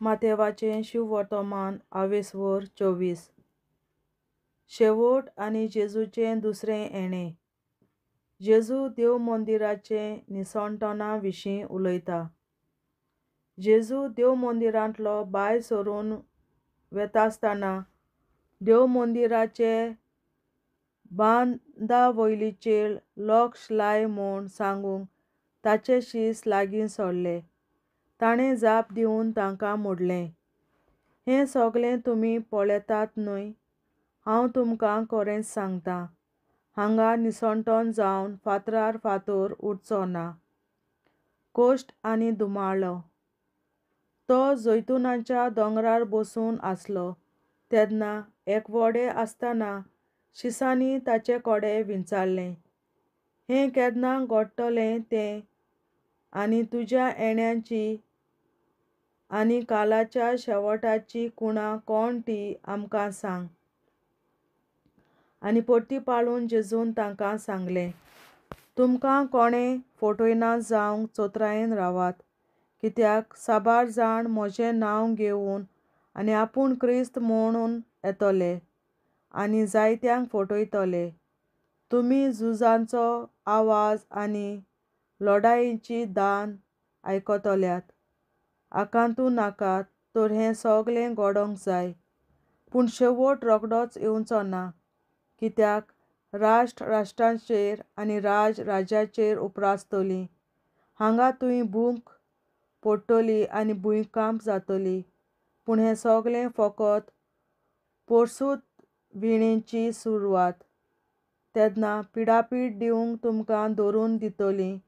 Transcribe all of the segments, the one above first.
माथेवाचें शिववर्तमान 24. शेवट आनी जेजूचें दुसरें येणें. जेजू देव मंदिराचें निसणटना विशीं उलयता. जेजू देव मंदिरांतलो भायर सरून वेतासतना देव मंदिराचे बांदावयलीचेर लक्ष लाय म्हूण सांगून ताचे शीस लागीं सोडले. ताणें जाप दिवन तांकां म्हणलें, हें सगळें तुमी पळयतात न्हय. हांव तुमकां खरेंच सांगतां, हांगा निसणटोन जावन फातरार फातर उरचो ना. कोश्ट आनी दुमाळो. तो जैतुनाच्या दोंगरार बसून आसलो तेन्ना एकवटें आसतना शिसांनी ताचे कडेन विचारलें, हें केन्ना घडटलें तें, आनी तुज्या येण्याची आनी कालाच्या शेवटाची खुणा कोण ती आमकां सांग. आनी परतीपाळून जेजून तांकां सांगलें, तुमकां कोणें फटयना जावंक चोत्रायन रावात, कित्याक साबार जाण म्हजें नांव घेवन आनी आपूण क्रिस्त म्हणून येतले आनी जायत्यांक फटयतले. तुमी झुजांचो आवाज आनी लढायेची दान आयकतल्यात. आकांतूं नाकात, तर हें सगळें घडोंक जाय, पूण शेवट रोखडोच येवचो ना. कित्याक राष्ट्रांचेर आनी राज्याचेर उपरासतलीं. हांगा थंय भूक पडटली आनी भुंयकांप जातली, पूण हें सगळें फकत परसुतविणेची सुरवात. तेन्ना पिडापीड दिवंक तुमकां धरून दितलीं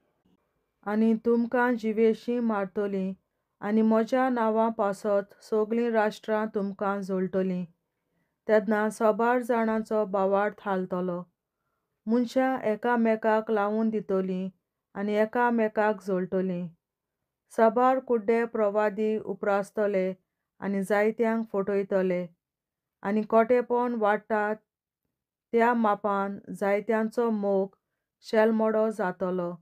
आनी तुमकां जिवेशीं मारतलीं आनी म्हज्या नांवा पासत सगळीं राष्ट्रां तुमकां झळटलीं. तेन्ना साबार जाणांचो बोवाळ हालतलो. मनशां एकामेकाक लावून दितलीं आनी एकामेकाक झळटलीं. साबार कुड्डे प्रवादी उपरासतले आनी जायत्यांक फटयतले. आनी खोटेपण वाडटा त्या मापान जायत्यांचो मोग शेलमोडो जातलो.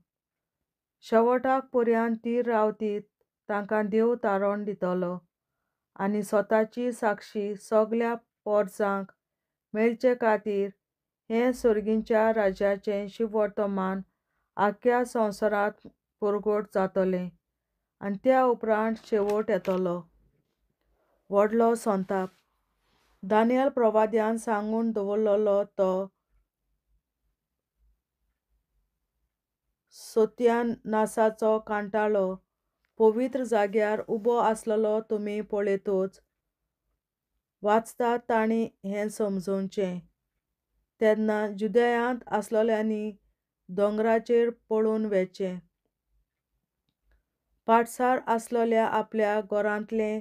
शेवटाक पर्यंत थीर रावतीत तांकां देव तारण दितलो आनी स्वताची साक्षी सगळ्या परजांक मेळचे खातीर हें सर्गीच्या राज्याचें शिववर्तमान आख्ख्या संवसारांत परगट जातलें. आनी त्या उपरांत शेवट येतलो. व्हडलो संताप. दानियेल प्रवाद्यान सांगून दवरलेलो तो सत्यानासाचो कांटाळो पवित्र जाग्यार उबो आसलेलो तुमी पळयतच वाचतात तांणी हें समजोवचें. तेन्ना जुदेयांत आसलेल्यांनी दोंगराचेर पळून वचचें. पाडसार आसलेल्या आपल्या घरांतलें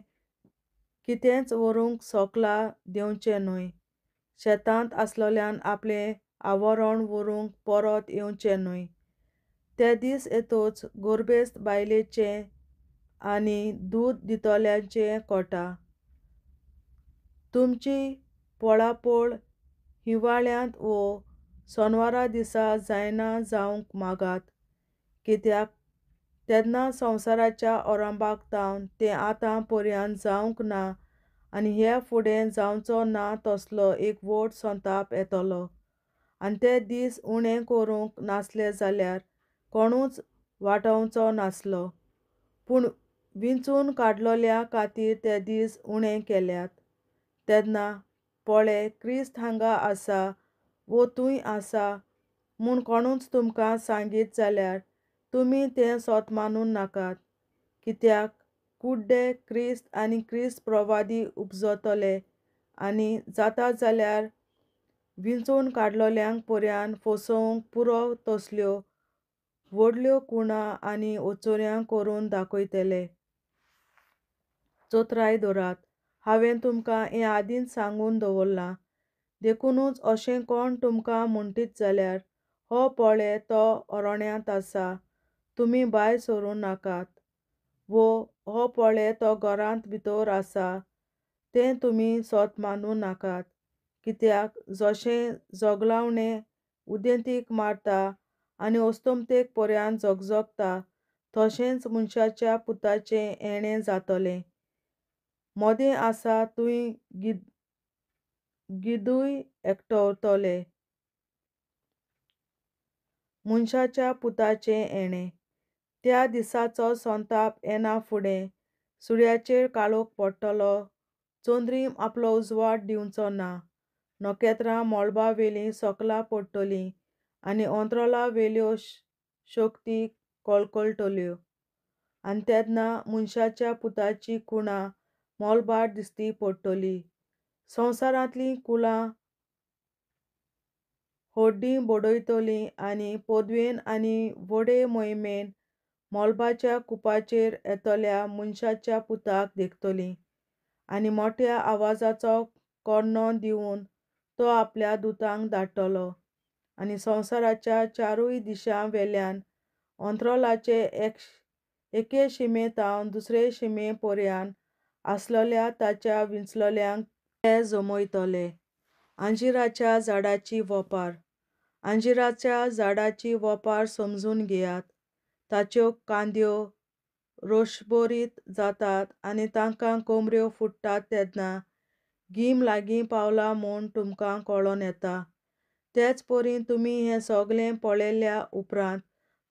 कितेंच व्हरूंक सोकला देंवचें न्हय. शेतांत आसलेल्यान आपलें आवरण व्हरूंक परत येवचें न्हय. ते दीस येतच गर्भेस्त बायलेचें आनी दूद दितल्यांचें कोटा. तुमची पळापळ हिंवाळ्यांत वो शेनवारा दिसा जायना जावंक मागात, कित्याक तेन्ना संवसाराच्या आरंभाक थावन तें आतां पर्यंत जावंक ना आनी हे फुडें जावचो ना तसलो एक व्हड संताप येतलो. आनी ते दीस उणें करूंक नासले जाल्यार कोणूच वाटावचो नासलो, पूण विंचून काडलेल्या खातीर ते दीस उणें केल्यात. तेन्ना पळय, क्रिस्त हांगा आसा वो थंय आसा म्हूण कोणूच तुमकां सांगीत जाल्यार तुमी तें सोत मानूं नाकात. कित्याक कुड्डे क्रिस्त आनी क्रिस्त प्रवादी उपजतले आनी जाता जाल्यार विंचून काडलेल्यांक पर्यंत फसोवंक पुरो तसल्यो व्हडल्यो खुणा आनी ओचोऱ्यां करून दाखयतले. चोत्राय धरात. हांवें तुमकां हें आदींच सांगून दवरलां. देखूनच अशें कोण तुमकां म्हणटीत जाल्यार, हो पळय तो अरण्यांत आसा, तुमी भायर सरूं नाकात. वो हो पळय तो घरांत भितर आसा, तें तुमी सोत मानूं नाकात. कित्याक जशें जोगलावणें उदेंतीक मारता आनी अस्तंतेक पर्यंत जगजगता, तशेंच मनशाच्या पुताचें येणें जातलें. मोदें आसा तुवें गिदूय एकटवतले. मनशाच्या पुताचें येणें. त्या दिसाचो संताप येना फुडें सुर्याचेर काळोख पडटलो, चोंद्रीम आपलो उजवाड दिवचो ना, नखेत्रां मोळबा वेलीं सोकला पडटलीं आनी अंत्रोला वेल्यो शोकती कळकळटल्यो. आनी तेन्ना मनशाच्या पुताची खुणां मोलबाट दिश्टी पडटलीं. संवसारांतलीं कुलां होड्डीं बडयतलीं आनी पोदवेन आनी व्हडे मोहिमेन मोलबाच्या कुपाचेर येतल्या मनशाच्या पुताक देगतलीं. आनी मोठ्या आवाजाचो कोण्णो दिवन तो आपल्या दुतांक धाडटलो. आनी संवसाराच्या चारूय दिशां वेल्यान अंत्रोलाचे एके शिमेतावन दुसरे शिमे पर्यान आसलोल्या ताच्या विंचलोल्यांक ते जमयतले. अंजिराच्या झाडाची वोपार. अंजिराच्या झाडाची वोपार समजून घेयात. ताच्यो कांद्यो रोशभरीत जातात आनी तांकां कोमऱ्यो फुट्टात तेन्ना गीम लागीं पावला म्हूण तुमकां कळोन येता. तेच परीन तुमी हें सगळें पळयल्या उपरांत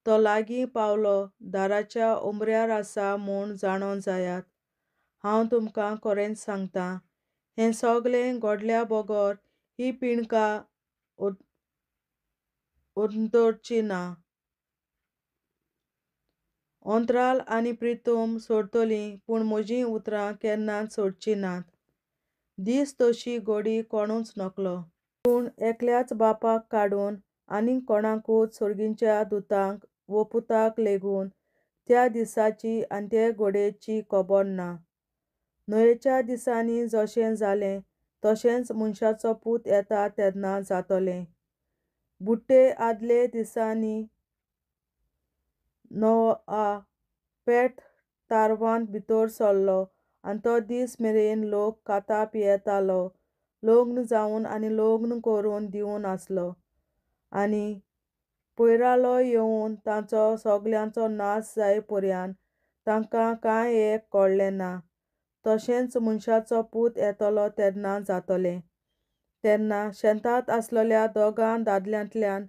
तो लागीं पावलो दाराच्या उंबऱ्यार आसा म्हूण जाणून जायात. हांव तुमकां खरेंच सांगतां, हें सगळें घडल्या बगर ही पिणकां उंतरची ना. अंतराल आनी प्रितूम सोडटलीं पूण म्हजीं उतरां केन्नाच सोडची नात. दीस तशी घडी कोणूच नकलो. पूण एकल्याच बापाक काडून आनीक कोणाकूच सर्गीच्या दुतांक वो पुताक लेगून त्या दिसाची आनी ते घडयेची खबर ना. नोएच्या दिसांनी जशें जालें तशेंच मनशाचो पूत येता तेन्ना जातलें. बुड्डे आदले दिसांनी नोआ पेट तारवांत भितर सरलो आनी तो दीस मेरेन लोक खाता पियेतालो, लग्न जावन आनी लग्न करून दिवन आसलो. आनी पयरालो येवन तांचो सगळ्यांचो नाश जाय पर्यान तांकां कांय एक कळ्ळें ना. तशेंच मनशाचो पूत येतलो तेन्ना जातलें. तेन्ना शेतांत आसलोल्या दोगां दादल्यांतल्यान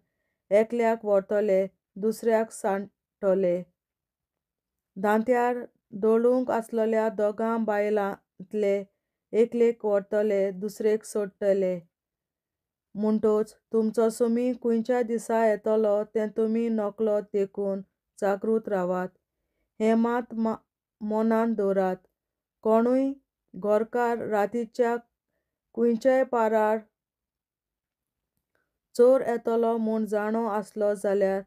एकल्याक व्हरतले, दुसऱ्याक सांठले. दांत्यार दळूंक आसलोल्या दोगां बायलांतले एकलेक व्हरतले, दुसरेक सोडटले. म्हणटच तुमचो सुमी खंयच्या दिसा येतलो तें तुमी नकळत देखून जागृत रावात. हें मात मनांत दवरात. कोणूय गोरकार रातीच्या खंयच्याय पारार चोर येतलो म्हूण जाणो आसलो जाल्यार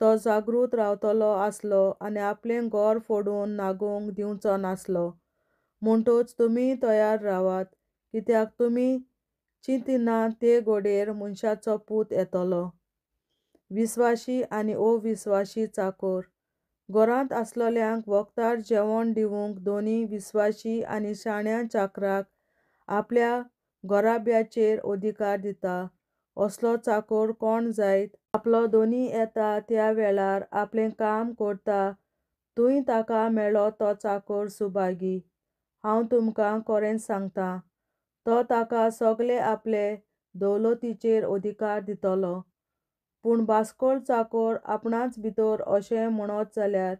तो जागृत रावतलो आसलो आनी आपलें घर फोडून नागूंक दिवचो नासलो. म्हणटच तुमी तयार रावात, कित्याक तुमी चिंतिना ते घडयेर मनशाचो पूत येतलो. विस्वासी आनी अविस्वासी चाकर. घरांत आसलोल्यांक वखदार जेवण दिवंक दोनी विस्वासी आनी शाण्या चाकराक आपल्या घोराब्याचेर अधिकार दिता. असलो चाकर कोण जायत आपलो दोनी येता त्या वेळार आपलें काम करता थंय ताका मेळ्ळो तो चाकर सुभागी. हांव तुमकां खरेंच सांगतां, तो ताका सगळे आपले दौलतीचेर अधिकार दितलो. पूण बासकोळ चाकर आपणाच भितर अशें म्हणत जाल्यार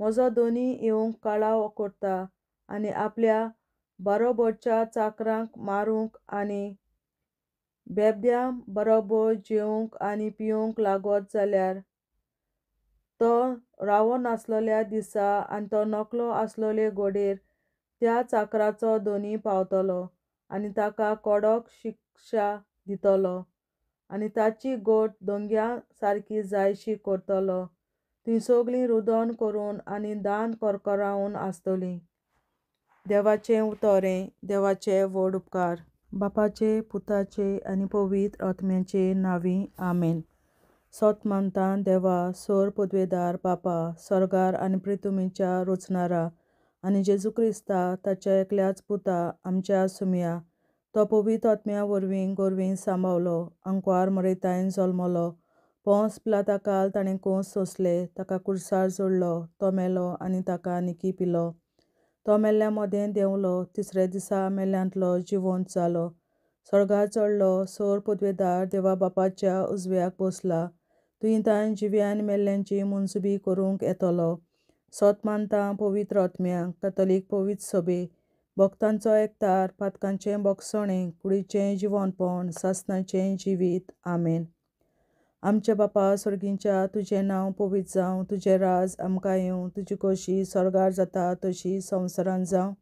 म्हजो दोनी येवंक कळाव करता आनी आपल्या बारोबरच्या चाकरांक मारूंक आनी बेबद्यां बरोबर जेवंक आनी पिवंक लागत जाल्यार तो रावनासलोल्या दिसा आनी तो नकलो आसलोले घडयेर त्या चाकराचो दोनी पावतलो आनी ताका कडक शिक्षा दितलो आनी ताची गोट दोंग्या सारकी जायशी करतलो. थंय सगळीं रुदन करून आनी दांत करकरावन आसतलीं. देवाचें उतोरें. देवाचे व्हड उपकार. बापाचे, पुताचे आनी पवित्र आत्म्याचे नांवीं आमेन. सोत मानतां देवा, सर पदवेदार बापा, सर्गार आनी प्रितुमेच्या रचणारा आनी जेजू क्रिस्ता ताच्या एकल्याच पुता आमच्या सुमया तो पवित्र आत्म्या वरवीं गोरवीं सांबावलो, अंकवार मरयतायन जल्मलो, पोंस पिलाताकाल ताणें कोंस सोंसले, ताका कुर्सार जोडलो, तो मेलो आनी ताका निकी पिलो. तो मेल्ल्या मदें देंवलो, तिसऱ्या दिसा मेल्ल्यांतलो जिवंत जालो, स्वर्गार चडलो, सोर पदवेदार देवा बापाच्या उजव्याक बसला, तुयेंतान जिव्या आनी मेल्ल्यांची मुनसुबी करूंक येतलो. सोत मानता पवित्र आत्म्यांक, कॅथॉलिक पवित्र सभे, भक्तांचो एकतार, पातकांचें बोगसणें, कुडीचें जिवंतपण, सासणाचें जिवीत. आमेन. आमचे बापा स्वर्गींच्या, तुजें नांव पवित्र जावं, तुजें राज आमकां येवं, तुजी खोशी स्वर्गार जाता तशी संवसारांत जावं.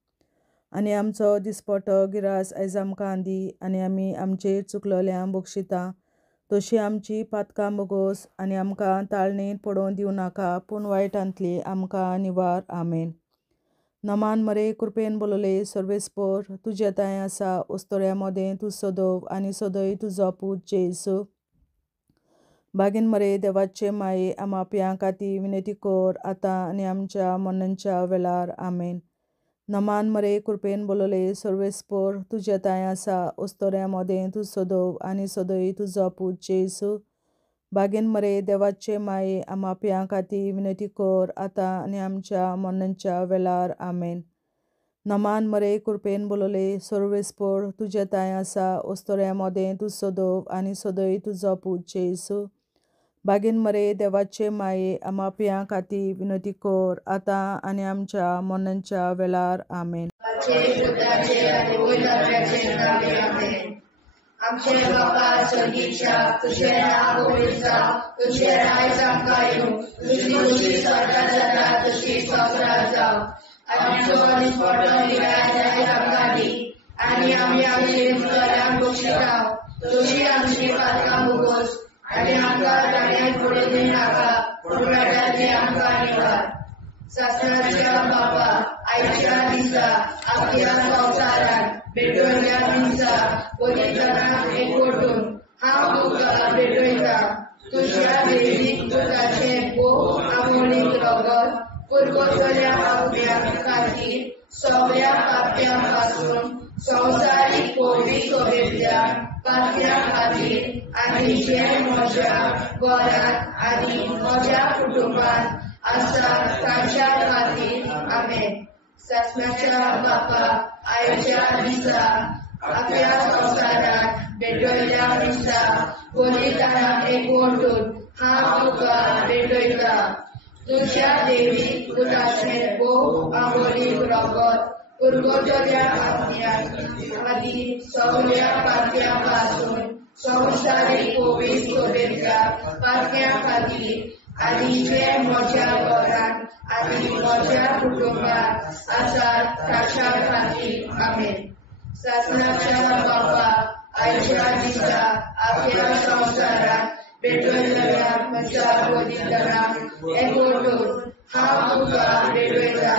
आनी आमचो दिसपट्टो गिरास आयज आमकां दी, आनी आमी आमचेर चुकलोल्यांक बक्षिता तशी आमची पातकां बोगोस, आनी आमकां ताळणेंत पडोवन दिवं नाका, पूण वायटांतली आमकां निवार. आमेन. नमान मरे कृपेन बोलोले सर्वेस्पर, तुजे ताय आसा, उस्तोऱ्या मदें तूं सदव, आनी सदय तुजो पूत जेसू. बागीन मरे देवाचे माये, आमाप्यां खातीर विनंती कर, आतां आनी आमच्या मरणाच्या वेळार. आमेन. नमान मरे कृपेन बोलोले सर्वेस्पर, तुजे ताय आसा, उस्तोऱ्या मदें तूं सदव, आनी सदय तुजो पूत जेसू. बागीन मरे देवाचे माये, आमाप्यां खातीर विनंती कर, आतां आनी आमच्या मरणाच्या वेळार. आमेन. नमान मरे कृपेन बोलोले सर्वेस्पर, तुजे ताय आसा, उस्तोऱ्या मदें तूं सदव, आनी सदय तुजो पूत जेसू. बागीन मरे देवाचे माये, आमाप्यां खातीर विनंती कर, आतां आनी आमच्या मरणाच्या वेळार. आमेन. आमचे बापा स्वर्गीच्या, तुझें नांव पवित्र जावं, तुजें राज आमकां येवं, तुजी खोशी स्वर्गार जाता तशी संवसारांत जावं. आनी आमचो दिसपट्टो गिरास आयज आमकां दी, आनी आमी आमचे चुकलोल्यांक बक्षिता तशी आमची पातकां बोगोस, आनी आमकां ताळणेंत पडोवन दिवं नाका, पूण वायटांतली आमकां निवार. सासणाच्या बापा, आयच्या दिसा आपल्या संवसारांत भेटवयल्या दिसा पवित्रपणाक एकवटून हांव तुका भेटयता. तुज्या दैवीक पुताचें भोव आमोणीक रगत पुरगोटल्या आत्म्यां खातीर सगळ्या पाप्यां पासून संवसारीक पवित्र सभेंतल्या पाप्यां खातीर, आनी जे म्हज्या घरांत आनी म्हज्या कुटुंबांत आसा तांच्या खातीर. आमेन. सासणाच्या बापा, आयच्या दिसा आपल्या संवसारांत भेटवयल्या दिसा पवित्रपणाक एकवटून हांव तुका भेटयता. तुज्या दैवीक पुताचें भोव आमोणीक रगत पुरगोटल्या आत्म्यां खातीर सगळ्या पाप्यां पासून संवसारीक पवित्र सभेंतल्या पाप्यां खातीर, आनी जे म्हज्या घरांत आनी म्हज्या कुटुंबांत आसात तांच्या खातीर. आमेन. सासणाच्या बापा, आयच्या दिसा आपल्या संवसारांत भेटवयल्या म्हज्या पवित्रपणाक एकवटून हांव तुका भेटयता.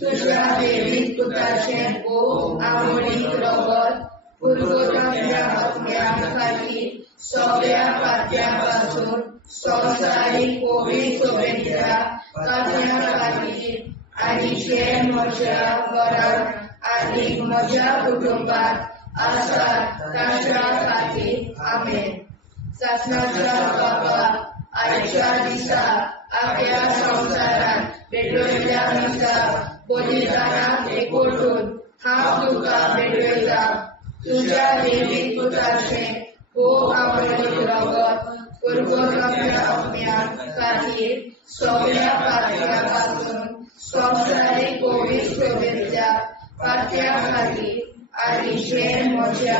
तुज्या दैवीक पुताचें भोव आमोणीक रगत पुरगोटल्या आत्म्यां खातीर सगळ्या पाप्यां पासून संवसारीक पवित्र सभेंतल्या पाप्यां खातीर, आनी जे म्हज्या घरांत आनी म्हज्या कुटुंबांत आसात तांच्या खातीर. आमेन. सासणाच्या बापा, आयच्या दिसा आपल्या संवसारांत भेटवयल्या दिसा पवित्रपणाक एकवटून हांव तुका भेटयता. तुज्या दैवीक पुताचें भोव आमोणीक रगत पुरगोटल्या आत्म्यां खातीर सगळ्या पाप्यां पासून संवसारीक पवित्र सभेंतल्या पाप्यां खातीर, आनी जे म्हज्या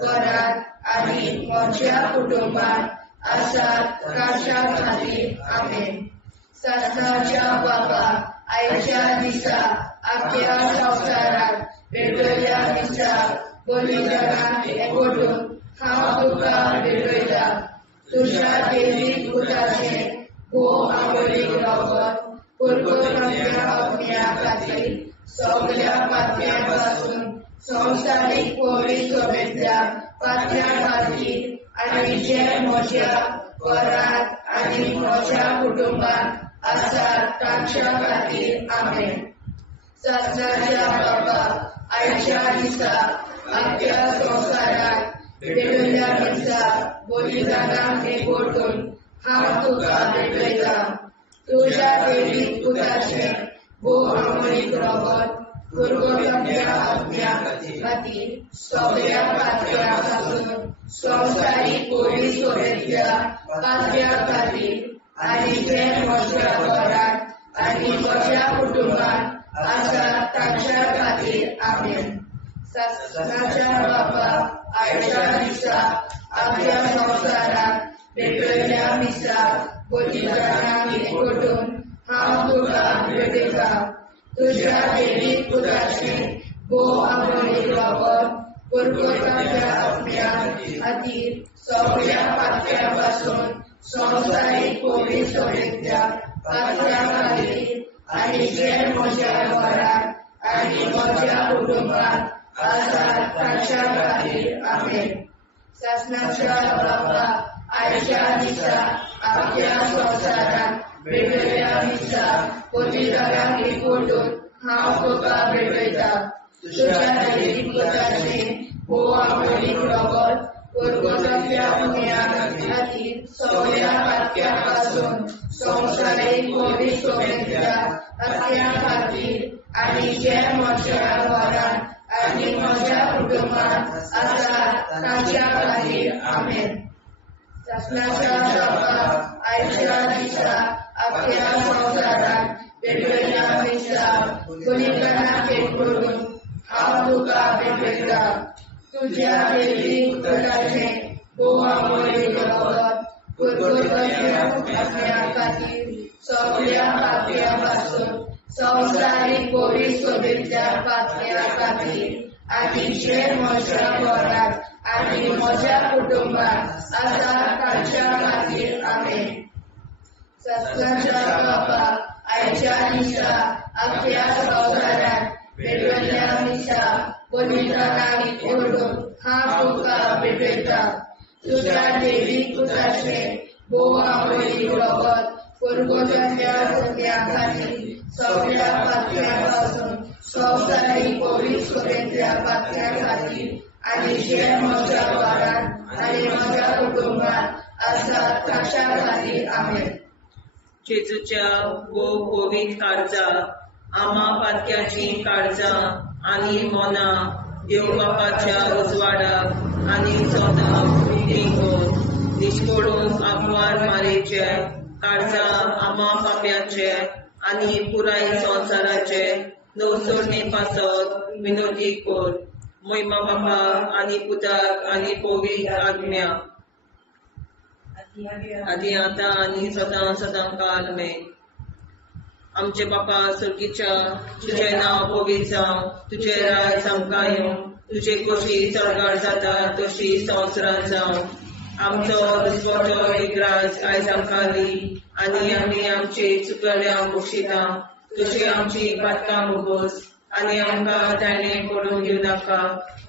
घरांत आनी म्हज्या कुटुंबांत आसात तांच्या खातीर. आमेन. सासणाच्या बापा, आयच्या दिसा आपल्या संवसारांत भेटवयल्या दिसा पवित्रपणाक एकवटून हांव तुका भेटयता. तुज्या दैवीक पुताचें भोव आमोणीक रगत पुरगोटल्या आत्म्यां खातीर सगळ्या पाप्यां पासून संवसारीक पवित्र सभेंतल्या पाप्यां खातीर, आनी जे म्हज्या घरांत आनी म्हज्या कुटुंबांत आसात तांच्या खातीर. आमेन. सासणाच्या बापा, आयच्या दिसा आपल्या संवसारांत भेटवयल्या दिसा पवित्रपणाक एकवटून हांव तुका भेटयता. तुज्या दैवीक पुताचें भोव आमोणीक रगत पूर्वजन्या आज्ञा खातीर सगळ्या पातळ्यांपासून संवसारीक पोलीस सेवेच्या पातळ्या खातीर आनी जे म्हज्या घरांत आनी म्हज्या कुटुंबांत आसा तांच्या खातीर आमेन. शासनाच्या बापा आयच्या दिसा आपल्या संवसाराक भेटयल्या दिसा पवित्रांक एकवटून हांव तुका भेटयता. तुज्या देवीक पुताचें भोव आमोणीक लागून पुर्वजांच्या आत्म्या खातीर सगळ्या पातळ्यां पासून संवसारीक पोलीस सेवेच्या पातळ्या खातीर आनी जे म्हज्या घरांत आनी म्हज्या कुटुंबांत आसात तांच्या खातीर आमेन. शासनाच्या बापा आयच्या दिसा आपल्या संवसाराक भेटयल्या दिसा पवित्रांक एकवटून हांव तुका भेटयता. तुज्या देवीक पुताचें भोव आमोणीक लागून पुर्वजांच्या आत्म्या खातीर सगळ्या पातळ्यां पासून संवसारीक पोलीस सेवेच्या पातळ्या खातीर आनी जे म्हज्या घरांत आनी म्हज्या कुटुंबांत आसात तांच्या खातीर आमेन. शासनाच्या बापा आयच्या दिसा आपल्या संवसाराक भेटयल्या दिसा पवित्रांक एकवटून हांव तुका भेटयता. तुज्या देवीक पुताचें भोव आमोणीक लागून पुर्वजांच्या आत्म्या खातीर सगळ्या पातळ्यां पासून संवसारीक पोलीस सेवेच्या पातळ्या खातीर आनी जे म्हज्या घरांत आनी म्हज्या कुटुंबांत आसात तांच्या खातीर आमेन. शासनाच्या बापा आयच्या दिसा आपल्या संवसाराक भेटयल्या दिसा पवित्रांक एकवटून हांव तुका भेटयता. तुज्या देवीक पुताचें भोव आमोणीक लागून पुर्वजांच्या आत्म्या खातीर सगळ्या पातळ्यां पासून संवसारीक पोलीस सेवेच्या पातळ्या खातीर आनी जे म्हज्या घरांत आनी म्हज्या कुटुंबांत आसात तांच्या खातीर आमेन. जेजूच्या भोव पवित्र काळजा आमा पातक्याची काळजां आनी मोना देव बापाच्या उजवाडाक आनी सदांच उठींकोन निश्कोडून आग्वार मारेचे काळजां आमा पाप्याचे आनी पुराय संवसाराचे नवसोडणे पासत विनोदी कोर. महिमा बापा आनी पुताक आनी पवित्र आज्ञा आदी आतां आनी सदां सदां काल आमेन. आमचे बापा सर्गीच्या तुजें नांव पवित्र जावं, तुजें राज आमकां येवं, तुजे कशी सरकार जाता तशी संवसारांत जावं. आमचो दिसवटो एक राज आयज आमकां दी आनी आमी आमचे चुकल्यांक बक्षिता. तशी आमची पातकां मुगोस आनी आमकां ताणें पडूंक दिवं नाका,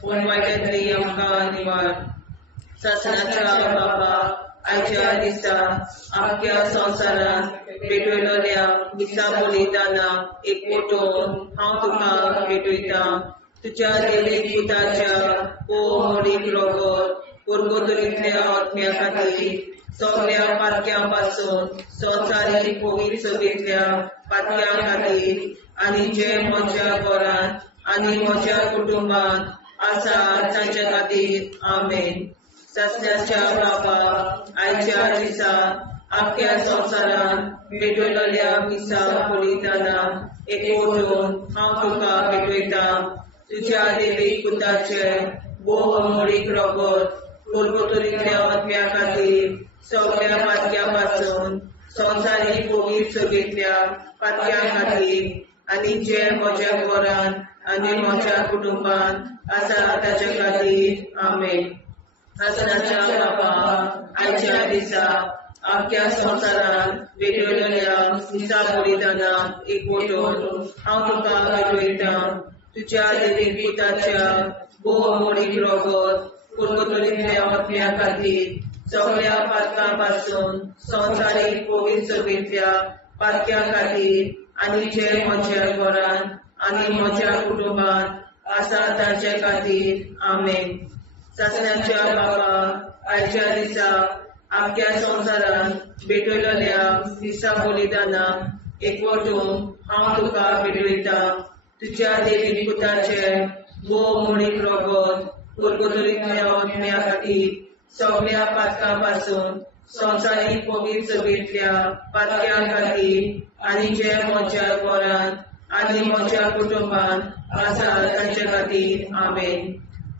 पूण वायटांतली आमकां निवार. शासनाच्या बापा आयच्या दिसा आख्या संवसारांत भेटयलोल्या दिसा बलिदाना एकवटून हांव तुका भेटयता. तुज्या देवीक पुताच्या भोव आमोणीक लागून पुर्वतरींतल्या आत्म्या खातीर सगळ्या पातक्यां पासून संवसारीक पवित्र सेवेच्या पातळ्यां खातीर आनी जे म्हज्या घरांत आनी म्हज्या कुटुंबांत आसात तांच्या खातीर आमेन. शासनाच्या बापा आयच्या दिसा आख्या संवसारांत भेटयलोल्या दिसा बलिदाना एकवटून हांव तुका भेटयता. तुज्या देवीक पुताचे भोव आमोणीक लागून पुर्वतरींतल्या आत्म्या खातीर सगळ्या पातक्यां पासून संवसारीक पवित्र सेवेच्या पातळ्यां खातीर आनी जे म्हज्या घरांत आनी म्हज्या कुटुंबांत आसा ताच्या खातीर आमेन. शासनाच्या बापा आयच्या दिसा आख्या संवसारांत भेटयलोल्या दिसा बलिदाना एकवटून हांव तुका भेटयता. तुज्या देवीक पुताच्या भोव आमोणीक लागून पुर्वतरींतल्या आत्म्या खातीर सगळ्या पातकां पासून संवसारीक पवित्र सेवेच्या पातक्यां खातीर आनी जे म्हज्या घरांत आनी म्हज्या कुटुंबांत आसा तांचे खातीर आमेन. शासनाच्या बापा आयच्या दिसा आख्या संवसारांत भेटयलोल्या दिसा बलिदाना एकवटून हांव तुका भेटयता. तुझ्या देवी पुताचे वो मोडीक रोगोत कुरकुतुरीतल्या ओतम्या खातीर सगळ्या पातकां संवसारीक पवित्र सभेंतल्या पातक्यां खातीर आनी जे म्हज्या घरांत आनी म्हज्या कुटुंबांत आसा तांचे खातीर आमेन.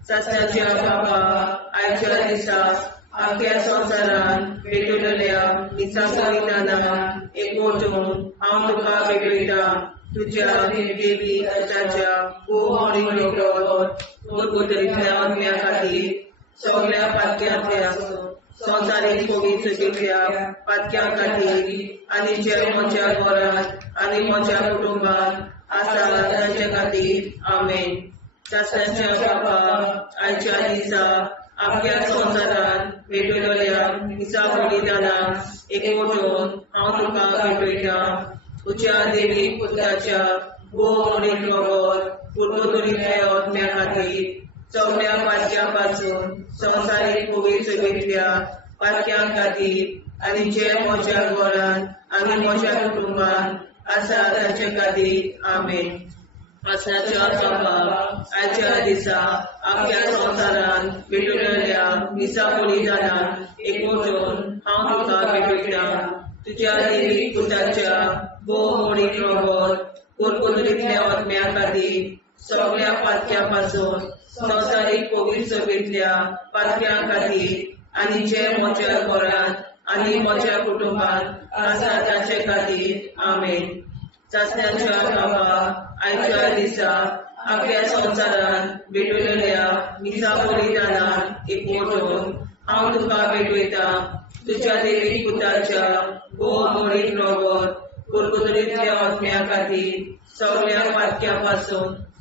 सत्याच्या बाबा आयच्या दिसा आख्या संवसारान भेटलेल्या दिसा बलिदानां एकवटून हांव तुका भेटयता. तुझ्या देवी पुताच्या मोडीक रोगोत कुरकुतुरीतल्या ओतम्या खातीर सगळ्या पातक्यांतल्या संवसारीक पवित्र सभेंतल्या पातक्यां खातीर आनी जे म्हज्या घरांत आनी म्हज्या कुटुंबांत आसा तांचे खातीर आमेन. शास्त्राच्या बाबा आयच्या दिसा आख्या संवसारान भेटलेल्या दिसा बलिदानां एकवटून हांव तुका भेटयता. तुझ्या देवी पुताच्या मोडीक रोगोत कुरकुतुरीतल्या ओतम्या खातीर सगळ्या पातक्यां संवसारीक पवित्र सभेंतल्या पातक्यां खातीर आनी जे म्हज्या घरांत आनी म्हज्या कुटुंबांत आसा तांचे खातीर आमेन. वाचनाच्या बाबा आयच्या दिसा आख्या संवसारान भेटलेल्या दिसा बलिदानां एकवटून हांव तुका भेटयता. तुझ्या देवी पुताच्या मोडीक रोगोत कुरकुतुरीतल्या ओतम्या खातीर सगळ्या पातक्यां संवसारीक पवित्र सभेंतल्या पातक्यां खातीर आनी जे म्हज्या घरांत आनी म्हज्या कुटुंबांत आसा तांचे खातीर आमेन. चाचण्याच्या बाबा आयच्या दिसा आख्या संवसारान भेटलेल्या दिसा बलिदानां एकवटून हांव तुका भेटयता. तुझ्या देवी पुताच्या मोडीक रोगोत कुरकुतुरीतल्या ओतम्या खातीर सगळ्या पातक्यां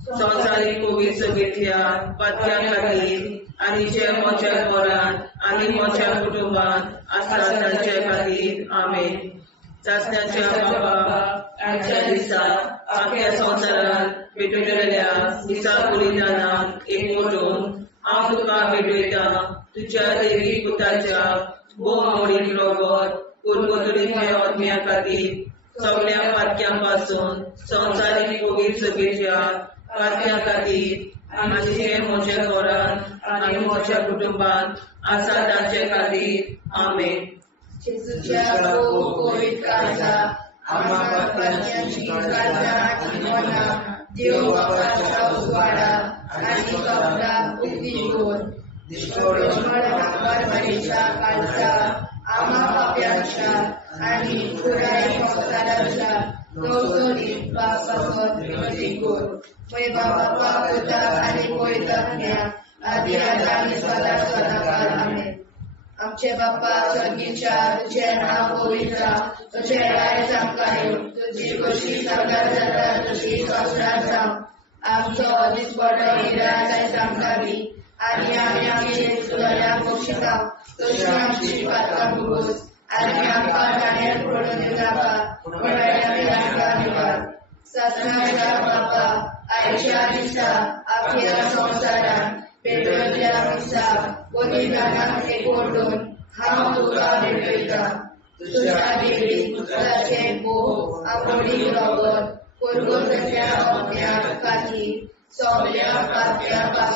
संवसारीक पवित्र सभेंतल्या पातक्यां खातीर आनी जे म्हज्या घरांत आनी म्हज्या कुटुंबांत आसा तांचे खातीर आमेन. चाचण्याच्या बाबा आयच्या दिसा आख्या संवसारान भेटलेल्या दिसा बलिदानां एकवटून हांव तुका भेटयता. तुझ्या देवी पुताच्या मोडीक रोगोत कुरकुतुरीतल्या ओतम्या खातीर सगळ्या पातक्यां संवसारीक पवित्र सभेंतल्या पातक्यां खातीर आनी जे म्हज्या घरांत आनी म्हज्या कुटुंबांत आसा तांचे खातीर आमेन. जेजूच्या पवित्र काळजा आम्हा पातकांची काळजा आनी मना देव बापाच्या उजवाडा आनी कपडा उक्ती करून परमेच्या काळजा आम्हा पाप्यांच्या आनी पुराय संवसाराच्या नवसरीत पापावर विनंती कर. पै बाबा पुता आनी पवित्रात्म्या आदी आनी सदा सदाकाळ आमेन. आमचे बाप्पा स्वर्गीच्या तुझे नाव पवित्र तुझे राय आमकां येवं तुजी कशी सगळ्यात जाता तशी संवसारांत जावं. आमचो दिसपडो हिराय आमकां दी आनी आमी आमचे सुदाऱ्यांक बक्षिता तशी आमची पातकां भोगोस आनी आमकां गाण्यार पडून नाका पूण आमकां निवाड. सत्नाच्या बापा आयच्या दिसा आख्या संवसारान भेटलेल्या दिसा बलिदानां एकवटून हांव तुका भेटयता. तुझ्या देवी पुताचे मोडीक रोगोत कुरकुतुरीतल्या ओतम्या खातीर सगळ्या पातक्यां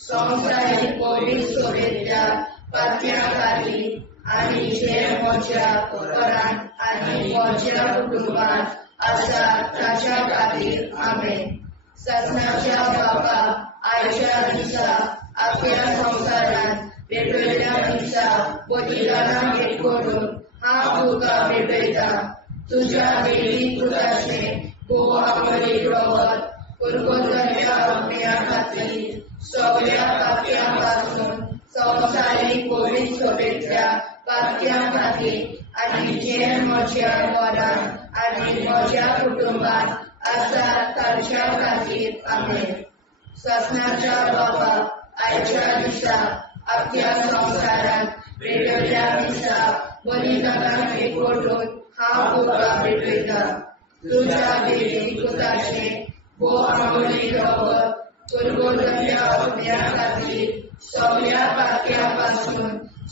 संवसारीक पवित्र सभेंतल्या पातक्यां खातीर आनी जे म्हज्या घरांत आनी म्हज्या कुटुंबांत आसा तांच्या खातीर आमेन. सत्नाच्या बापा आयच्या दिसा आख्या संवसारान भेटलेल्या दिसा बलिदानां एकवटून हांव तुका भेटयता. तुझ्या देवी पुताचे मोडीक रोगोत कुरकुतुरीतल्या ओतम्या खातीर सगळ्या पातक्यां संवसारीक पवित्र सभेंतल्या पातक्यां खातीर आनी जे म्हज्या घरांत आनी म्हज्या कुटुंबांत आसा तांच्या खातीर आमेन. सत्नाच्या बापा आयच्या दिसा आख्या संवसारान भेटलेल्या दिसा बलिदानां एकवटून हांव तुका भेटयता. तुझ्या देवी पुताचे मोडीक रोगोत कुरकुतुरीतल्या ओतम्या खातीर सगळ्या पातक्यां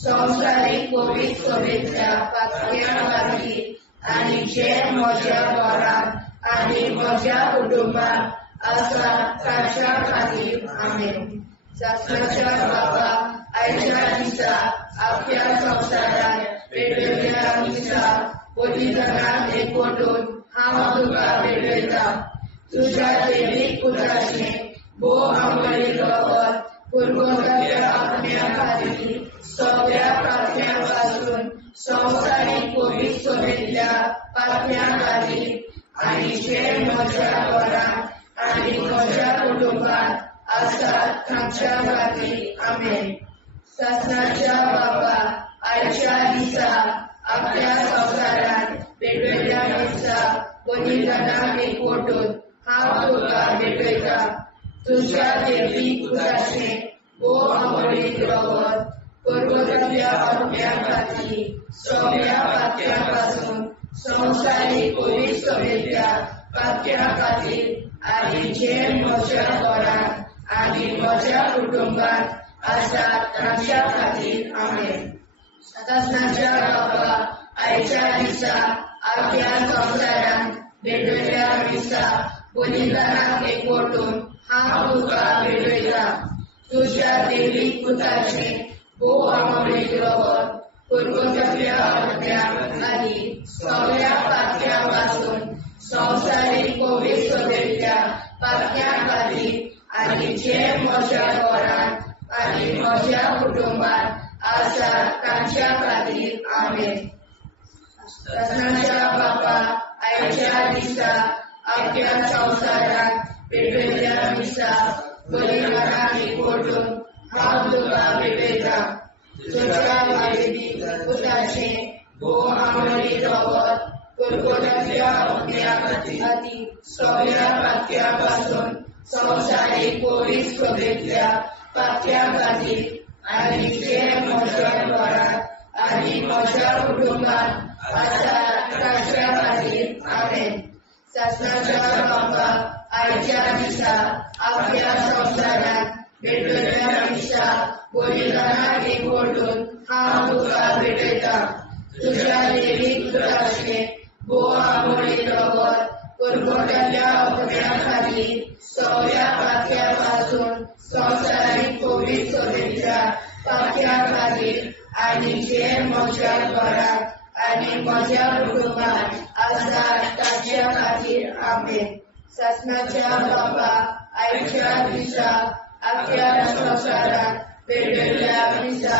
संवसारीक पवित्र सभेंतल्या पातक्यां खातीर आनी जे म्हज्या घरांत आनी म्हज्या कुटुंबांत आसा तांच्या खातीर आमेन. शासनाच्या बाबा आयच्या दिसा आपल्या संवसारात वेगवेगळ्या दिसा बलिदानाक एकवटून हांव तुका भेटयता. तुझ्या दैवीक पुताचे भोव आंबळी रगत पुरगोटाच्या आपल्या खातीर सगळ्या पापण्यां पासून संवसारीक पवित्र सभेंतल्या पापण्यां खातीर आनी जे म्हज्या घरांत आनी म्हज्या कुटुंबांत आसात तांच्या खातीर आमेन. शासनाच्या बाबा आयच्या दिसा आपल्या संवसारात वेगवेगळ्या दिसा बलिदानाक एकवटून हांव तुका भेटयता. तुझ्या दैवीक पुताचे भोव आंबळी रगत पुरगोटाच्या आपल्या खातीर सगळ्या पापण्यां पासून संवसारीक पवित्र सभेंतल्या पापण्यां खातीर आनी जे म्हज्या घरांत आनी म्हज्या कुटुंबांत आसात तांच्या खातीर आमेन. शासनाच्या बाबा आयच्या दिसा आपल्या संवसारात वेगवेगळ्या दिसा बलिदानाक एकवटून हांव तुका भेटयता. तुझ्या दैवीक पुताचे भोव आंबळी रगत पुरगोटाच्या आपल्या खातीर सगळ्या पापण्यां पासून संवसारीक पवित्र सभेंतल्या पापण्यां खातीर आनी जे म्हज्या घरांत आनी म्हज्या कुटुंबांत आसात तांच्या खातीर आमेन. शासनाच्या बाबा आयच्या दिसा आपल्या संवसारात वेगवेगळ्या दिसा बलिदानाक एकवटून हांव तुका भेटयता. तुझ्या दैवीक पुताचे भोव आंबळी रगत पुरगोटाच्या आपल्या खातीर सगळ्या पापण्यां पासून संवसारीक पवित्र सभेंतल्या पापण्यां खातीर आनी जे म्हज्या घरांत आनी म्हज्या कुटुंबांत आसात तांच्या खातीर आमेन. शासनाच्या बाबा आयच्या दिसा आपल्या संवसारात वेगवेगळ्या दिसा बलिदानाक एकवटून हांव तुका भेटयता. तुझ्या दैवीक पुताचे भोव आंबळी रगत पुरगोटाच्या आपल्या खातीर सगळ्या पापण्यां पासून संवसारीक पवित्र सभेंतल्या पापण्यां खातीर आनी जे म्हज्या घरांत आनी म्हज्या कुटुंबांत आसात तांच्या खातीर आमेन. शासनाच्या बाबा आयच्या दिसा आपल्या संवसारात वेगवेगळ्या दिसा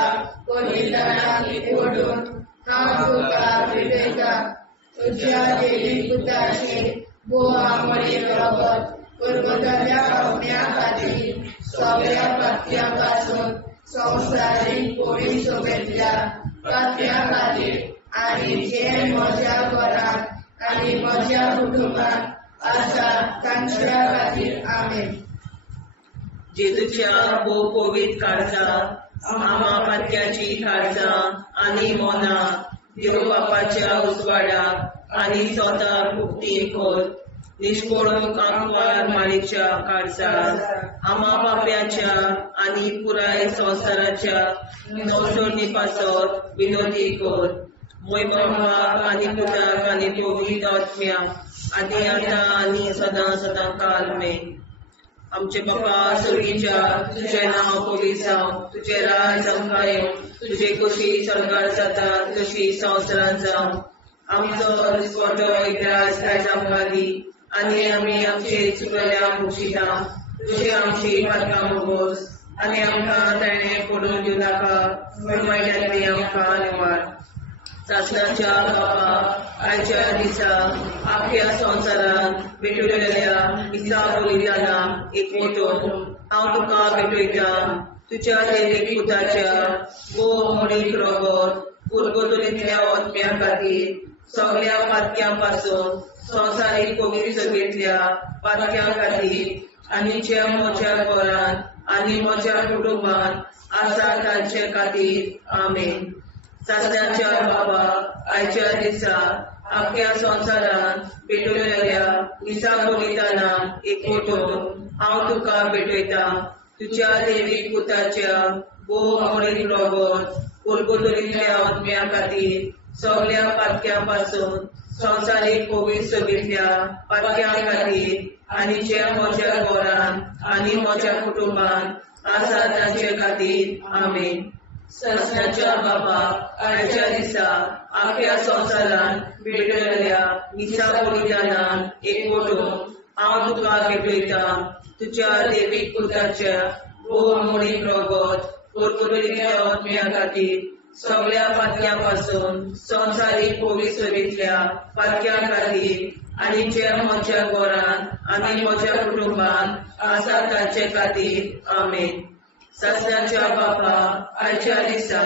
बलिदानाक एकवटून हांव तुका भेटयता. तुझ्या दैवीक पुताचे भोव आंबळी रगत पुरगोटाच्या आपल्या खातीर सगळ्या पापण्यां पासून संवसारीक पवित्र सभेंतल्या पापण्यां खातीर आनी जे म्हज्या घरांत आनी म्हज्या कुटुंबांत आसात तांच्या खातीर आमेन. जेजूच्या भोव पवित्र काळजांत आमा पात्याची काळजां आनी मोना देव बापाच्या उजवाडाक आनी स्वता मुक्ती खोल निष्पळूक आंकवार माळेच्या काळजांत आमा बाप्याच्या आनी पुराय संवसाराच्या संसोडणी पासत विनोदी कोर. मोय बापाक आनी पुताक आनी पवित्र आत्म्याक आदी आतां आनी सदां सदां काल मेन. आमचे बापा सर्गीच्या तुझें नांव पवित्र जावं. तुजें राज आमकां येवं. तुजी कशी सरकार जाता तशी संवसारांत जावं. आमचो दिसवटो एकदांच आयज आमकां दी आनी आमी आमचे चुकल्यांक मुक्षिता. तुजी आमची पातकां भोगोस आनी आमकां ताणें पडून दिवं नाका पूण वायट्यांतली आमकां निवार. शासनाच्या बाबा आयच्या दिसा आपल्या संवसारांत भेटलेल्या दिसा बलिदानाक एकवटून हांव तुका भेटयता. तुज्या दैवीक पुताच्या भोव आंबळी रगत पुरगोटाच्या आत्म्या खातीर सगळ्या पातक्यां पासून संवसारीक पवित्र सभेंतल्या पातक्यां खातीर आनी जे म्हज्या घरांत आनी म्हज्या कुटुंबांत आसा तांचे खातीर आमेन. शासनाच्या बाबा आयच्या दिसा आपल्या संवसारांत भेटलेल्या दिसा बलिदानाक एकवटून हांव तुका भेटयता. तुज्या दैवीक पुताच्या भोव आंबळी रगत पुरगोटाच्या आत्म्या खातीर सगळ्या पातक्यापासून संवसारीक कोवीड सगळ्या पातक्यां खातीर आनी जे म्हज्या घरान आनी म्हज्या कुटुंबान आसा तांचे खातीर आमेन. सस्नाच्या बापाक आयच्या दिसा आख्या संवसारान भेटलेल्या मिसा बलिदानान एकवटून हांव तुका भेटयता तुज्या देवीक पुताच्या बहुमोळीक रगत परतुलिल्ल्या आत्म्या खातीर सगळ्या पातक्यापासून संवसारीक कोवीड सगळ्या पातक्यां खातीर आनी जे म्हज्या घरान आनी म्हज्या कुटुंबान आसा तांचे खातीर आमेन. सस्नाच्या बापा आयच्या दिसा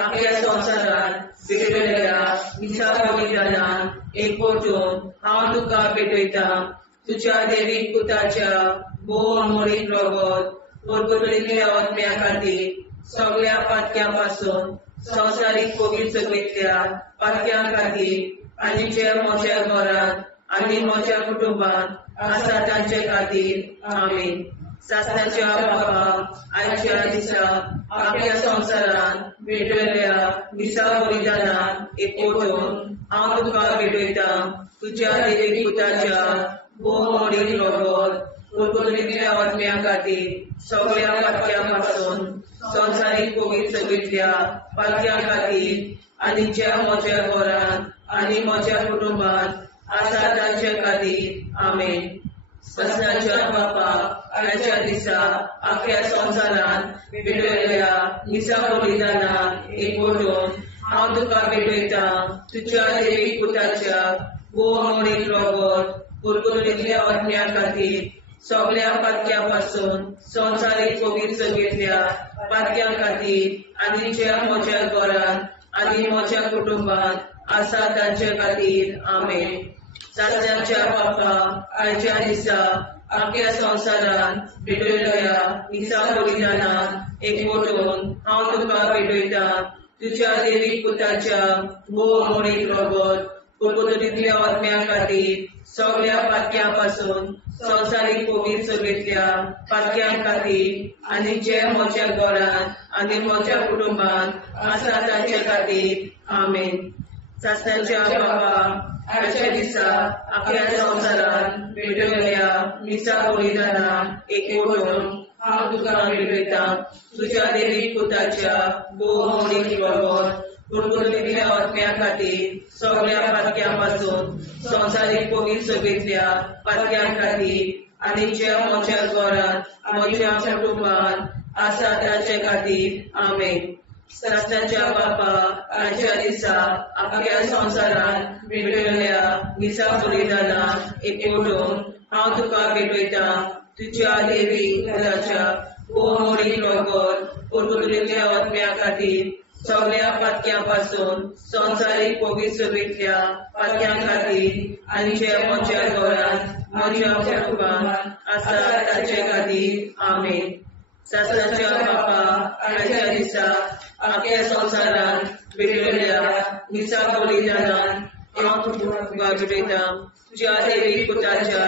आख्या संवसारान भेटलेल्या मिसा बलिदानान एकवटून हांव तुका भेटयता तुज्या देवीक पुताच्या बहुमोळीक रगत परतुलिल्ल्या आत्म्या खातीर सगळ्या पातक्यापासून संवसारीक कोवीड सगळ्या पातक्यां खातीर आनी जे म्हज्या घरान आनी म्हज्या कुटुंबान आसा तांचे खातीर आमेन. सस्नाच्या बापा आयच्या दिसा आख्या संवसारान भेटलेल्या मिसा बलिदानान एकवटून हांव तुका भेटयता तुज्या देवीक पुताच्या बहुमोळीक रगत परतुलिल्ल्या आत्म्या खातीर सगळ्या पातक्यापासून संवसारीक कोवीड सगळ्या पातक्यां खातीर आनी जे म्हज्या घरान आनी म्हज्या कुटुंबान आसा तांचे खातीर आमेन. सस्नाच्या बापा आयच्या दिसा आख्या संवसारान भेटलेल्या मिसा बलिदानान एकवटून हांव तुका भेटयता तुज्या देवीक पुताच्या बहुमोळीक रगत परतुलिल्ल्या आत्म्या खातीर सगळ्या पातक्यापासून संवसारीक कोवीड सगळ्या पातक्यां खातीर आनी जे म्हज्या घरान आनी म्हज्या कुटुंबान आसा तांचे खातीर आमेन. सस्नाच्या बापा आयच्या दिसा आख्या संवसारान भेटलेल्या मिसा बलिदानान एकवटून हांव तुका भेटयता तुज्या देवीक पुताच्या बहुमोळीक रगत परतुलिल्ल्या आत्म्या खातीर सगळ्या पातक्यापासून संवसारीक कोवीड सगळ्या पातक्यां खातीर आनी जे म्हज्या घरान आनी म्हज्या कुटुंबान आसा तांचे खातीर आमेन. सस्नाच्या बापा आयच्या दिसा आख्या संवसारान भेटलेल्या मिसा बलिदानान एकवटून हांव तुका भेटयता तुज्या देवीक पुताच्या बहुमोळीक रगत परतुलिल्ल्या आत्म्या खातीर सगळ्या पातक्यापासून संवसारीक कोवीड सगळ्या पातक्यां खातीर आनी जे म्हज्या घरान म्हज्या कुटुंबान आसा तांचे खातीर आमेन. सस्नाच्या बापा आयच्या दिसा आख्या संवसारान भेटलेल्या मिसा बलिदानान एकवटून हांव तुका भेटयता तुज्या देवीक पुताच्या बहुमोळीक रगत परतुलिल्ल्या आत्म्या खातीर सगळ्या पातक्यापासून संवसारीक कोवीड सगळ्या पातक्यां खातीर आनी जे म्हज्या घरान म्हज्या कुटुंबान आसा तांचे खातीर आमेन. सस्नाच्या बापा आयच्या दिसा आख्या संवसारान भेटलेल्या मिसा बलिदानान हांव तुका भेटयता तुज्या देवीक पुताच्या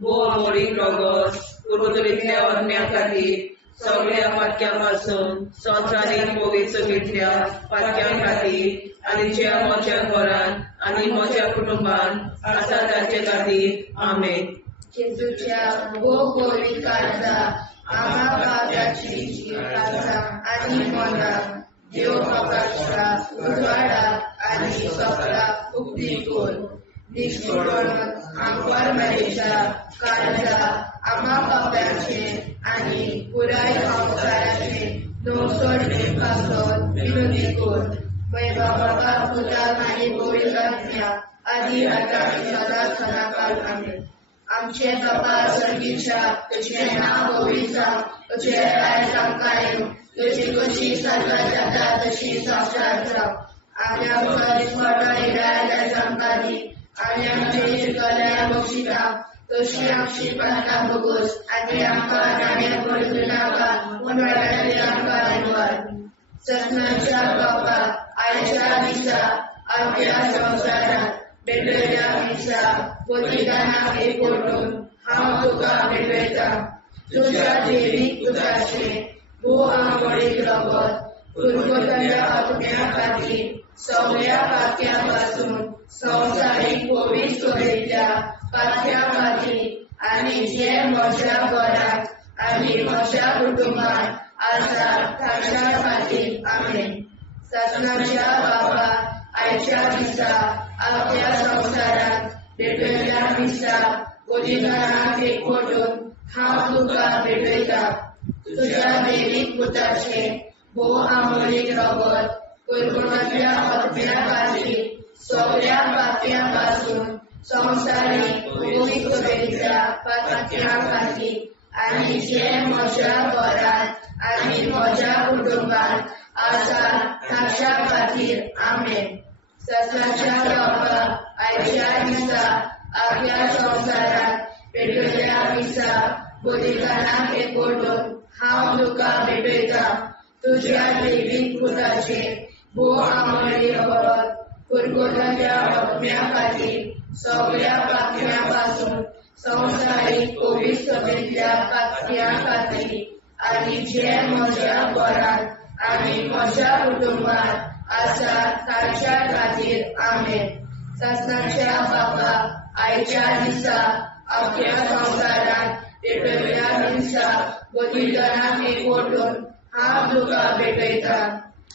बहुमोळीक रगत परतुलिल्ल्या आत्म्या खातीर सगळ्या पातक्यापासून संवसारीक कोवीड सगळ्या पातक्यां खातीर आनी जे म्हज्या घरान आनी म्हज्या कुटुंबान आसा तांचे खातीर आमेन. जेजूच्या कोवीड काळाचा आम्हा पापाची काळजा आनी मोना देव बापाच्या उजवाडा आनी सपना उक्ती कोर निष्ठुर आमकां मेळच्या काळजा आम्हा पापाचे आनी पुराय संवसाराचे नवसोड पासून विनोदी कोर बाबा पुता आनी पवित्रात्म्या आदी आता सदा सदाकाळ आमेन. आमचे बाबा सर्गीच्या तुझे नाव पवित्र तुझे राय आमकां तुझी कशी सदा जाता तशी संवसारांत राव आनी आमकां दिसपट्टा राय आमकां दी आनी आमचे कल्या बक्षिता तशी आमची प्रार्थना बघूस आनी आमकां नाण्या पडूं नाका पूण वाड्यातली आमकां आयवार. सस्नाच्या बापा आयच्या दिसा आख्या संवसारांत भेटलेल्या मिसा बलिदानाक एकवटून हांव तुका भेटयता तुज्या देवीक पुताचे बहुमोळीक रगत परतुलिल्ल्या आत्म्या खातीर सगळ्या पातळ्यांपासून संवसारीक कोविड सोबेच्या पातळ्या खातीर आनी जे म्हज्या घरांत आनी म्हज्या कुटुंबात आसा ताच्या खातीर आमेन. सत्नाच्या बाबा आयच्या दिसा आपल्या संवसारात भेटयल्या दिसा बलिदानाक एकवटून हांव तुका भेटयता. तुज्या दैवीक पुताचे भोव आमोलीक रगत कुरकुरांतल्या आत्म्या खातीर सगळ्या पातळ्यांपासून संवसारीक कोविड सोबेच्या पातळ्यां खातीर आनी जे म्हज्या घरांत आनी म्हज्या कुटुंबात आसा ताच्या खातीर आमेन. सत्नाच्या बाबा आयच्या दिसा आपल्या संवसारात भेटयल्या दिसा बलिदानाक एकवटून हांव तुका भेटयता. तुज्या दैवीक पुताचे भोव आमोली रगत कुरकुरांतल्या आत्म्या खातीर सगळ्या पातळ्यांपासून संवसारीक कोविड सोबेच्या पातळ्यां खातीर आनी जे म्हज्या घरांत आनी म्हज्या कुटुंबात आसा ताच्या खातीर आमेन. सत्नाच्या बाबा आयच्या दिसा आपल्या संवसारात भेटयल्या दिसा बलिदानाक एकवटून हांव तुका भेटयता.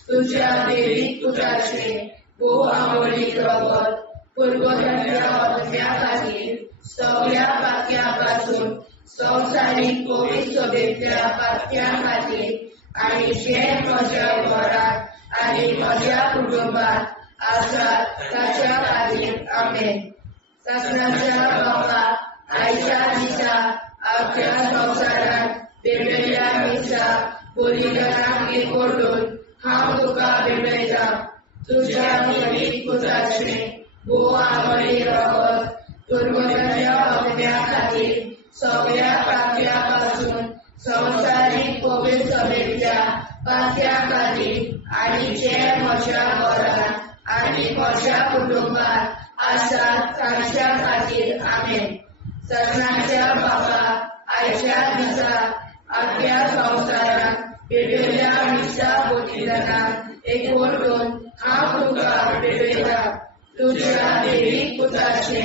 तुज्या दैवीक पुताचे भोव आमोलीक रगत कुरकुरांतल्या आत्म्या खातीर सगळ्या पातळ्यांपासून संवसारीक कोविड सोबेच्या पातळ्यां खातीर आनी जे म्हज्या घरांत आनी म्हज्या कुटुंबात आसा ताच्या खातीर आमेन. सत्नाच्या बाबा आयच्या दिसा आपल्या संवसारात भेटयल्या दिसा बलिदानाक एकवटून हांव तुका भेटयता. तुज्या दैवीक पुताचे भोव आमोलीक रगत कुरकुरांतल्या आत्म्या खातीर सगळ्या पातळ्यांपासून संवसारीक कोविड सोबेच्या पातळ्यां खातीर आनी जे म्हज्या घरांत आनी म्हज्या कुटुंबात आसा ताच्या खातीर आमेन. सत्नाच्या बाबा आयच्या दिसा आपल्या संवसारात भेटयल्या दिसा बलिदानाक एकवटून हांव तुका भेटयता. तुज्या दैवीक पुताचे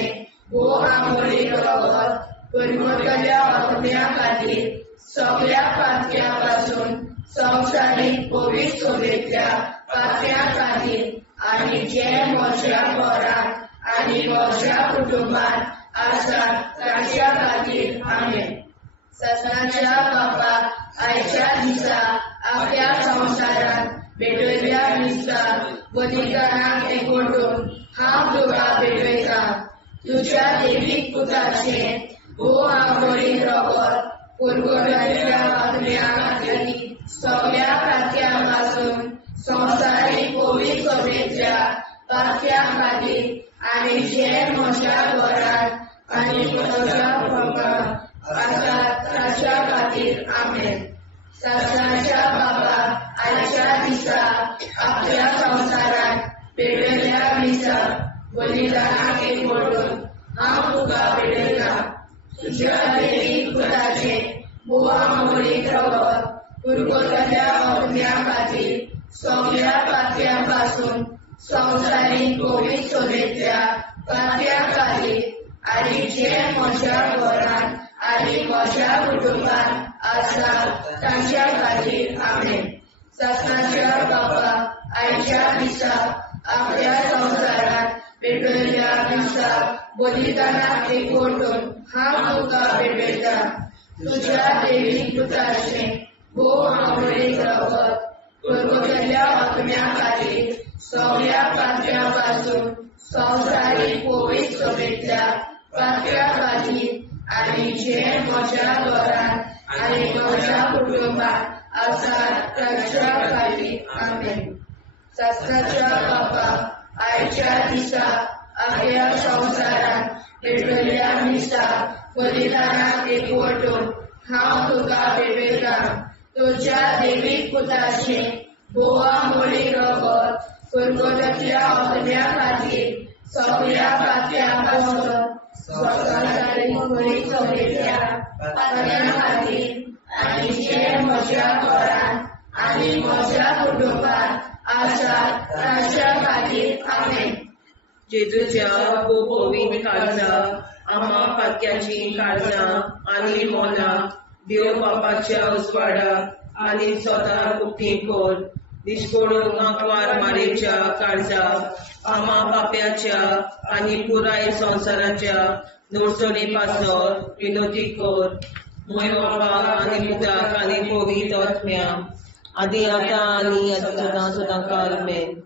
भोव आमोलीक रगत कुरकुरांतल्या आत्म्या खातीर सगळ्या पातळ्यांपासून संवसारीक कोविड सोबेच्या पातळ्यां खातीर आनी जे म्हज्या घरांत आनी म्हज्या कुटुंबात आसा ताच्या खातीर आमेन. सत्नाच्या बाबा आयच्या दिसा आपल्या संवसारात भेटयल्या दिसा बलिदानाक एकवटून हांव तुका भेटयता. तुज्या दैवीक पुताचे भोव आमोलीक रगत कुरकुरांतल्या आत्म्या खातीर सगळ्या पातळ्यांपासून संवसारीक कोविड सोबेच्या पातळ्यां खातीर आनी जे म्हज्या घरांत आनी म्हज्या कुटुंबात आसा ताच्या खातीर आमेन. सत्नाच्या बाबा आयच्या दिसा आपल्या संवसारात भेटयल्या दिसा बलिदानाक एकवटून हांव तुका भेटयता. तुज्या दैवीक पुताचे भोव आमोलीक रगत कुरकुरांतल्या आत्म्या खातीर सगळ्या पातळ्यांपासून संवसारीक कोविड सोबेच्या पातळ्यां खातीर आनी जे म्हज्या घरांत आनी म्हज्या कुटुंबात आसा ताच्या खातीर आमेन. सत्नाच्या बाबा आयच्या दिसा आपल्या संवसारात भेटयल्या दिसा बलिदानाक एकवटून हांव तुका भेटयता. तुज्या दैवीक पुताचे भोव आमोलीक रगत कुरकुरांतल्या आत्म्या खातीर सगळ्या पातळ्यांपासून संवसारीक कोविड सोबेच्या पातळ्यां खातीर आनी जे म्हज्या घरांत आनी म्हज्या कुटुंबात आसा ताच्या खातीर आमेन. सत्नाच्या बाबा आयच्या दिसा आपल्या संवसारात भेटयल्या दिसा बलिदानाक एकवटून हांव तुका भेटयता. तुज्या दैवीक पुताचे भोव आमोलीक रगत कुरकुरांतल्या आत्म्या खातीर सगळ्या पातळ्यांपासून संवसारीक कोविड सोबेच्या पातळ्यां खातीर आनी जे म्हज्या घरांत आनी म्हज्या कुटुंबात आशा ताच्या खातीर आमेन. जेजूच्या पवित्र काळजा आम्हा पातक्याची काळजां आनी मोना देव बापाच्या उजवाडाक आनी स्वता मुक्ती कोर दिसपडून आंकवार मारेच्या काळजा आम्हा पाप्याच्या आनी पुराय संवसाराच्या नोर्सणी पासर विनोदी कोर मोय बापाक आनी पुताक आनी पवित्र आत्म्या आदी आतां आनी सदां सदां काल आमेन.